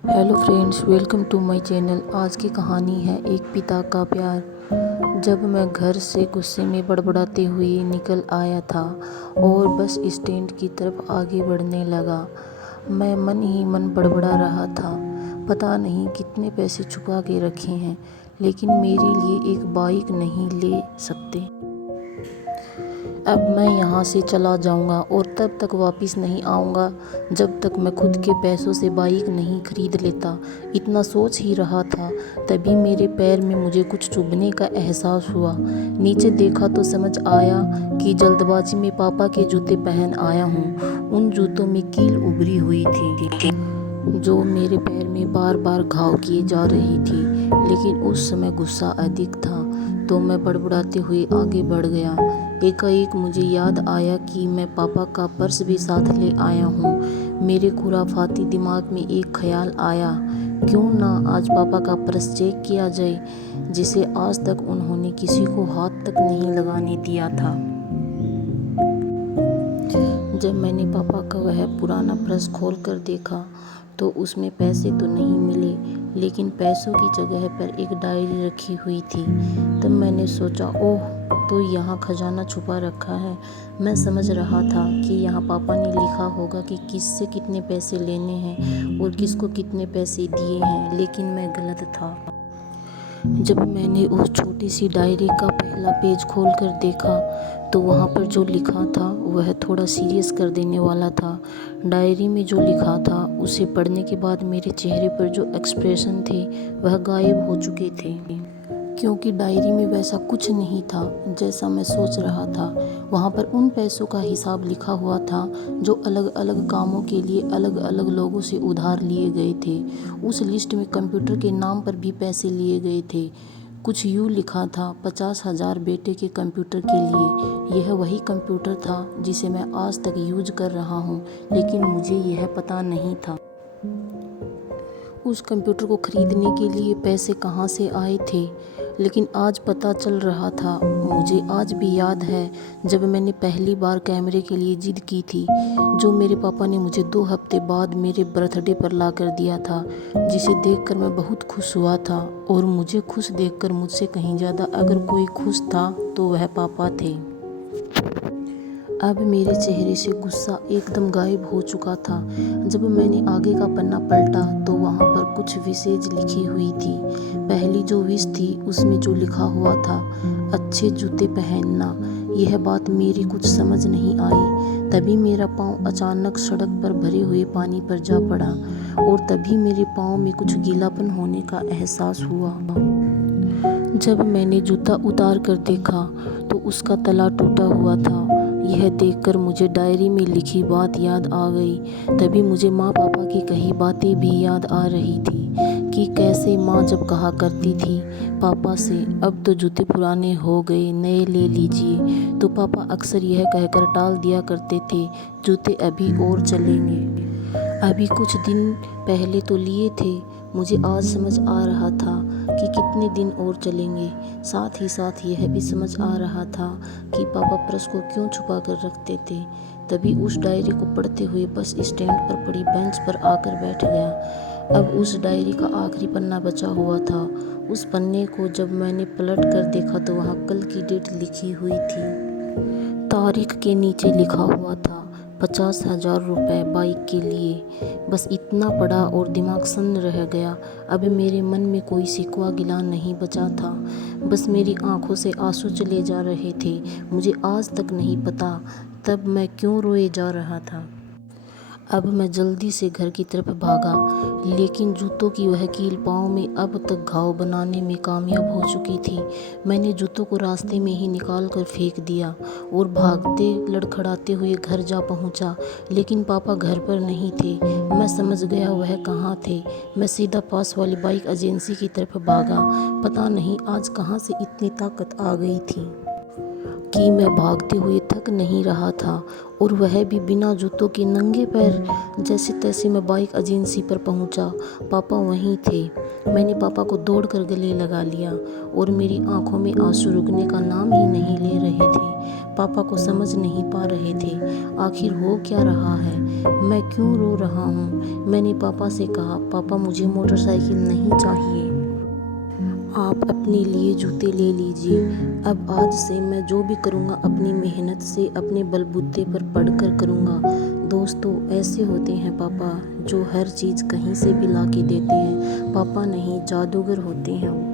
Hello friends, welcome to my channel. आज की कहानी है एक पिता का प्यार। जब मैं घर से गुस्से में बड़बड़ाते हुए निकल आया था और बस स्टैंड की तरफ आगे बढ़ने लगा, मैं मन ही मन बड़बड़ा रहा था। पता नहीं कितने पैसे छुपा के रखे हैं, लेकिन मेरे लिए एक बाइक नहीं ले सकते। अब मैं यहाँ से चला जाऊँगा और तब तक वापस नहीं आऊँगा जब तक मैं खुद के पैसों से बाइक नहीं खरीद लेता। इतना सोच ही रहा था, तभी मेरे पैर में मुझे कुछ चुभने का एहसास हुआ। नीचे देखा तो समझ आया कि जल्दबाजी में पापा के जूते पहन आया हूँ। उन जूतों में कील उभरी हुई थी जो मेरे पैर में बार बार घाव किए जा रही थी। लेकिन उस समय गुस्सा अधिक था, तो मैं बड़बड़ाते हुए आगे बढ़ गया। एकाएक मुझे याद आया कि मैं पापा का पर्स भी साथ ले आया हूँ। मेरे खुराफाती दिमाग में एक ख्याल आया, क्यों ना आज पापा का पर्स चेक किया जाए, जिसे आज तक उन्होंने किसी को हाथ तक नहीं लगाने दिया था। जब मैंने पापा का वह पुराना पर्स खोल कर देखा तो उसमें पैसे तो नहीं मिले, लेकिन पैसों की जगह पर एक डायरी रखी हुई थी। तब मैंने सोचा, ओह, तो यहाँ खजाना छुपा रखा है। मैं समझ रहा था कि यहाँ पापा ने लिखा होगा कि किससे कितने पैसे लेने हैं और किसको कितने पैसे दिए हैं, लेकिन मैं गलत था। जब मैंने उस छोटी सी डायरी का पहला पेज खोलकर देखा तो वहाँ पर जो लिखा था वह थोड़ा सीरियस कर देने वाला था। डायरी में जो लिखा था उसे पढ़ने के बाद मेरे चेहरे पर जो एक्सप्रेशन थे वह गायब हो चुके थे, क्योंकि डायरी में वैसा कुछ नहीं था जैसा मैं सोच रहा था। वहाँ पर उन पैसों का हिसाब लिखा हुआ था जो अलग अलग कामों के लिए अलग अलग लोगों से उधार लिए गए थे। उस लिस्ट में कंप्यूटर के नाम पर भी पैसे लिए गए थे। कुछ यूँ लिखा था, 50,000 बेटे के कंप्यूटर के लिए। यह वही कंप्यूटर था जिसे मैं आज तक यूज कर रहा हूँ, लेकिन मुझे यह पता नहीं था उस कंप्यूटर को खरीदने के लिए पैसे कहाँ से आए थे। लेकिन आज पता चल रहा था। मुझे आज भी याद है जब मैंने पहली बार कैमरे के लिए जिद की थी, जो मेरे पापा ने मुझे 2 हफ्ते बाद मेरे बर्थडे पर ला कर दिया था, जिसे देखकर मैं बहुत खुश हुआ था। और मुझे खुश देखकर मुझसे कहीं ज़्यादा अगर कोई खुश था तो वह पापा थे। अब मेरे चेहरे से गुस्सा एकदम गायब हो चुका था। जब मैंने आगे का पन्ना पलटा तो वहाँ पर कुछ विशेष लिखी हुई थी। पहली जो विश थी उसमें जो लिखा हुआ था, अच्छे जूते पहनना। यह बात मेरी कुछ समझ नहीं आई। तभी मेरा पाँव अचानक सड़क पर भरे हुए पानी पर जा पड़ा और तभी मेरे पाँव में कुछ गीलापन होने का एहसास हुआ। जब मैंने जूता उतार कर देखा तो उसका तला टूटा हुआ था। यह देखकर मुझे डायरी में लिखी बात याद आ गई। तभी मुझे माँ पापा की कही बातें भी याद आ रही थी कि कैसे माँ जब कहा करती थी पापा से, अब तो जूते पुराने हो गए, नए ले लीजिए, तो पापा अक्सर यह कहकर टाल दिया करते थे, जूते अभी और चलेंगे। अभी कुछ दिन पहले तो लिए थे। मुझे आज समझ आ रहा था कि कितने दिन और चलेंगे। साथ ही साथ यह भी समझ आ रहा था कि पापा पर्स को क्यों छुपा कर रखते थे। तभी उस डायरी को पढ़ते हुए बस स्टैंड पर पड़ी बेंच पर आकर बैठ गया। अब उस डायरी का आखिरी पन्ना बचा हुआ था। उस पन्ने को जब मैंने पलट कर देखा तो वहाँ कल की डेट लिखी हुई थी। तारीख के नीचे लिखा हुआ था 50,000 रुपये बाइक के लिए। बस इतना पढ़ा और दिमाग सन्न रह गया। अब मेरे मन में कोई शिकवा गिला नहीं बचा था, बस मेरी आंखों से आंसू चले जा रहे थे। मुझे आज तक नहीं पता तब मैं क्यों रोए जा रहा था। अब मैं जल्दी से घर की तरफ भागा, लेकिन जूतों की वह कील पाँव में अब तक घाव बनाने में कामयाब हो चुकी थी। मैंने जूतों को रास्ते में ही निकाल कर फेंक दिया और भागते लड़खड़ाते हुए घर जा पहुंचा, लेकिन पापा घर पर नहीं थे। मैं समझ गया वह कहाँ थे। मैं सीधा पास वाली बाइक एजेंसी की तरफ भागा। पता नहीं आज कहाँ से इतनी ताकत आ गई थी। कि मैं भागते हुए थक नहीं रहा था और वह भी बिना जूतों के नंगे पैर। जैसे तैसे मैं बाइक एजेंसी पर पहुंचा। पापा वहीं थे। मैंने पापा को दौड़कर गले लगा लिया और मेरी आंखों में आंसू रुकने का नाम ही नहीं ले रहे थे। पापा को समझ नहीं पा रहे थे आखिर हो क्या रहा है, मैं क्यों रो रहा हूँ। मैंने पापा से कहा, पापा मुझे मोटरसाइकिल नहीं चाहिए, आप अपने लिए जूते ले लीजिए। अब आज से मैं जो भी करूँगा अपनी मेहनत से, अपने बलबूते पर पढ़कर करूँगा। दोस्तों, ऐसे होते हैं पापा जो हर चीज़ कहीं से भी ला के देते हैं। पापा नहीं, जादूगर होते हैं वो।